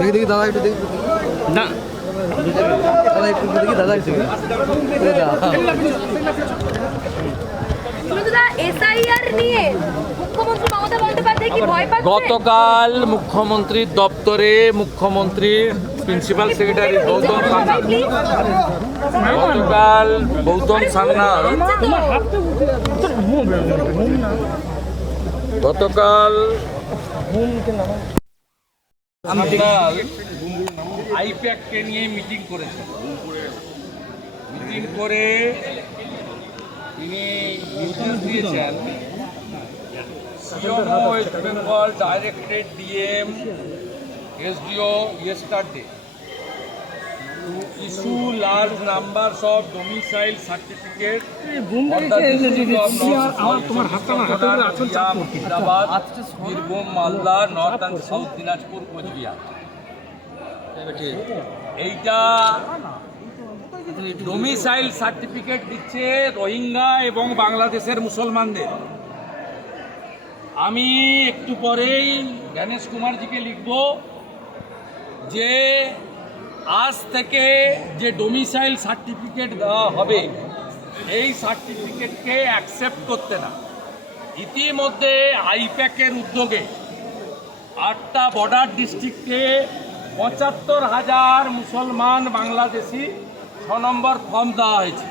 দেখি দেখি দাদা একটু দেখি না দাদা একটু দেখি দাদা একটু গতকাল মুখ্যমন্ত্রীর দপ্তরে মুখ্যমন্ত্রীর প্রিন্সিপাল সেক্রেটারি গৌতম সান্যাল গতকাল আইপ্যাককে নিয়ে মিটিং করেছেন। মিটিং করে তিনি নির্দেশ দিয়েছেন CMO West Bengal directed DM SDO yesterday to issue large numbers of domicile certificate for the district of Ahmedabad, Birbhum, Malda, North and South Dinajpur, Coachbihar. এইটা ডোমিসাইল সার্টিফিকেট দিচ্ছে রোহিঙ্গা এবং বাংলাদেশের মুসলমানদের। আমি একটু পরেই গণেশ কুমারজিকে লিখব যে আজ থেকে যে ডোমিসাইল সার্টিফিকেট দেওয়া হবে এই সার্টিফিকেটকে অ্যাকসেপ্ট করতে না। ইতিমধ্যে আইপ্যাকের উদ্যোগে 8টা বর্ডার ডিস্ট্রিক্টে 75,000 মুসলমান বাংলাদেশি 6 নম্বর ফর্ম দেওয়া হয়েছে।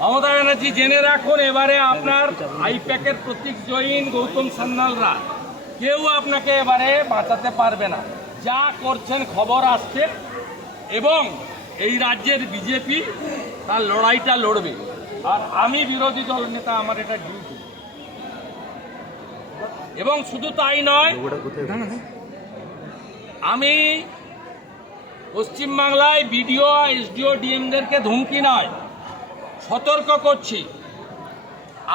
মমতা ব্যানার্জি জেনে রাখুন, এবারে আপনার আইপ্যাকের প্রতীক জৈন গৌতম সান্যালরা কেউ আপনাকে এবারে বাঁচাতে পারবে না। যা করছেন খবর আসছে এবং এই রাজ্যের বিজেপি তার লড়াইটা লড়বে। আর আমি বিরোধী দল নেতা, আমার এটা ডিউটি। এবং শুধু তাই নয়, আমি পশ্চিমবাংলায় বিডিও এসডিও ডিএমদেরকে ধমকি নয়, সতর্ক করছি,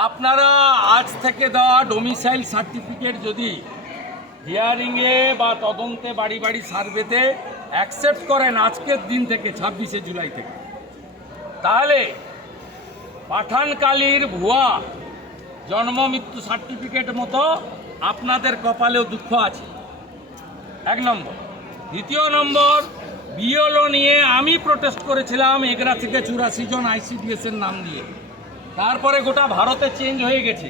আপনারা আজ থেকে দেওয়া ডোমিসাইল সার্টিফিকেট যদি হিয়ারিংয়ে বা তদন্তে বাড়ি বাড়ি সার্ভেতে অ্যাকসেপ্ট করেন আজকের দিন থেকে 26শে জুলাই থেকে, তাহলে পাঠানকালীর ভুয়া জন্ম মৃত্যু সার্টিফিকেট মতো আপনাদের কপালেও দুঃখ আছে। 1 নম্বর। দ্বিতীয় নম্বর, বিএলও নিয়ে আমি প্রোটেস্ট করেছিলাম 11 থেকে 84 জন ICDS এর নাম দিয়ে। তারপরে গোটা ভারতে চেঞ্জ হয়ে গেছে।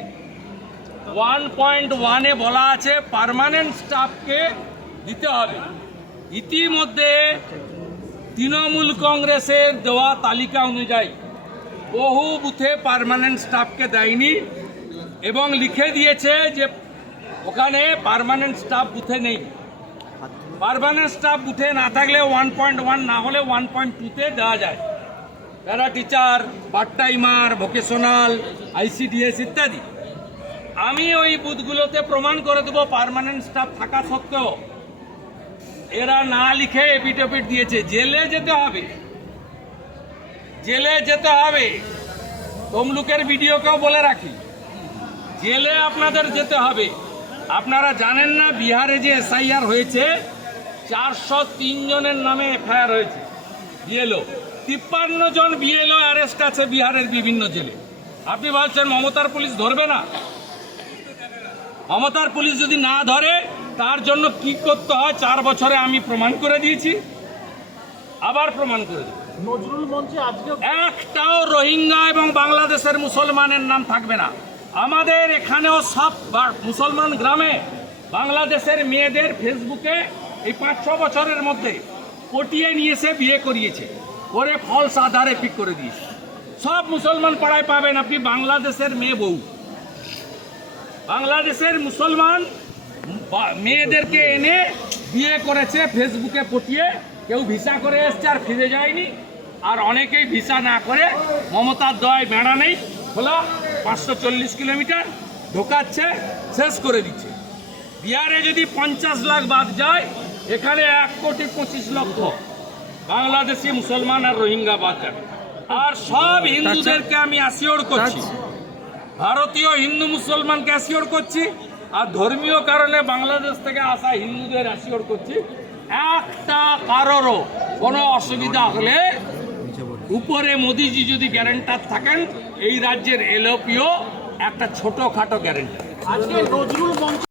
1.1-এ বলা আছে পার্মানেন্ট স্টাফকে দিতে হবে। ইতিমধ্যে তৃণমূল কংগ্রেসের দেওয়া তালিকা অনুযায়ী বহু বুথে পার্মানেন্ট স্টাফকে দেয়নি এবং লিখে দিয়েছে যে ওখানে পার্মানেন্ট স্টাফ বুথে নেই। পার্মানেন্ট স্টাফ বুথে না থাকলে 1.1 না হলে 1.2-তে দেওয়া যায়। Para teacher, part timer, vocational, ICDS ইত্যাদি। আমি ওই বুথগুলোতে প্রমাণ করে দেবো পার্মানেন্ট স্টাফ থাকা সত্ত্বেও এরা না লিখে এপিডেভিট দিয়েছে। জেলে যেতে হবে, জেলে যেতে হবে। তমলুকের ভিডিওকেও বলে রাখি, জেলে আপনাদের যেতে হবে। আপনারা জানেন না বিহারে যে SIR হয়েছে 403 জনের নামে FIR হয়েছে বিএলও। 53 জন বিএলও অ্যারেস্ট আছে বিহারের বিভিন্ন জেলে। আপনি বলছেন মমতার পুলিশ ধরবে না? মমতার পুলিশ যদি না ধরে তার জন্য কি করতে হয় 4 বছরে আমি প্রমাণ করে দিয়েছি, আবার প্রমাণ করে দিই। নজরুল মঞ্চে আজকে একটাও রোহিঙ্গা এবং বাংলাদেশের মুসলমানের নাম থাকবে না। আমাদের এখানেও সব মুসলমান গ্রামে বাংলাদেশের মেয়েদের ফেসবুকে এই 5-6 বছরের মধ্যে পটিয়ে নিয়ে এসে বিয়ে করিয়েছে, করে ফলস আধারে পিক করে দিয়েছে। সব মুসলমান পাড়ায় পাবেন আপনি বাংলাদেশের মেয়ে বউ। বাংলাদেশের মুসলমান মেয়েদেরকে এনে বিয়ে করেছে ফেসবুকে পটিয়ে। কেউ ভিসা করে এসছে আর ফিরে যায়নি, আর অনেকেই ভিসা না করে মমতার দয় বেড়া নেই খোলা 540 কিলোমিটার ঢোকাচ্ছে, শেষ করে দিচ্ছে। বিহারে যদি 50 লাখ বাদ যায়, এখানে 1,25,00,000 বাংলাদেশি মুসলমান আর রোহিঙ্গা বাদ যাবে। আর সব হিন্দুদেরকে আমি অ্যাসিওর করছি, ভারতীয় হিন্দু মুসলমানকে অ্যাসিওর করছি, আর ধর্মীয় কারণে বাংলাদেশ থেকে আসা হিন্দুদের অ্যাসিওর করছি, একটা কারোরও কোনো অসুবিধা হলে উপরে মোদিজি যদি গ্যারান্টার থাকেন, এই রাজ্যের এলপিও একটা ছোটখাটো গ্যারান্টার। আজকে নজরুল মঞ্চ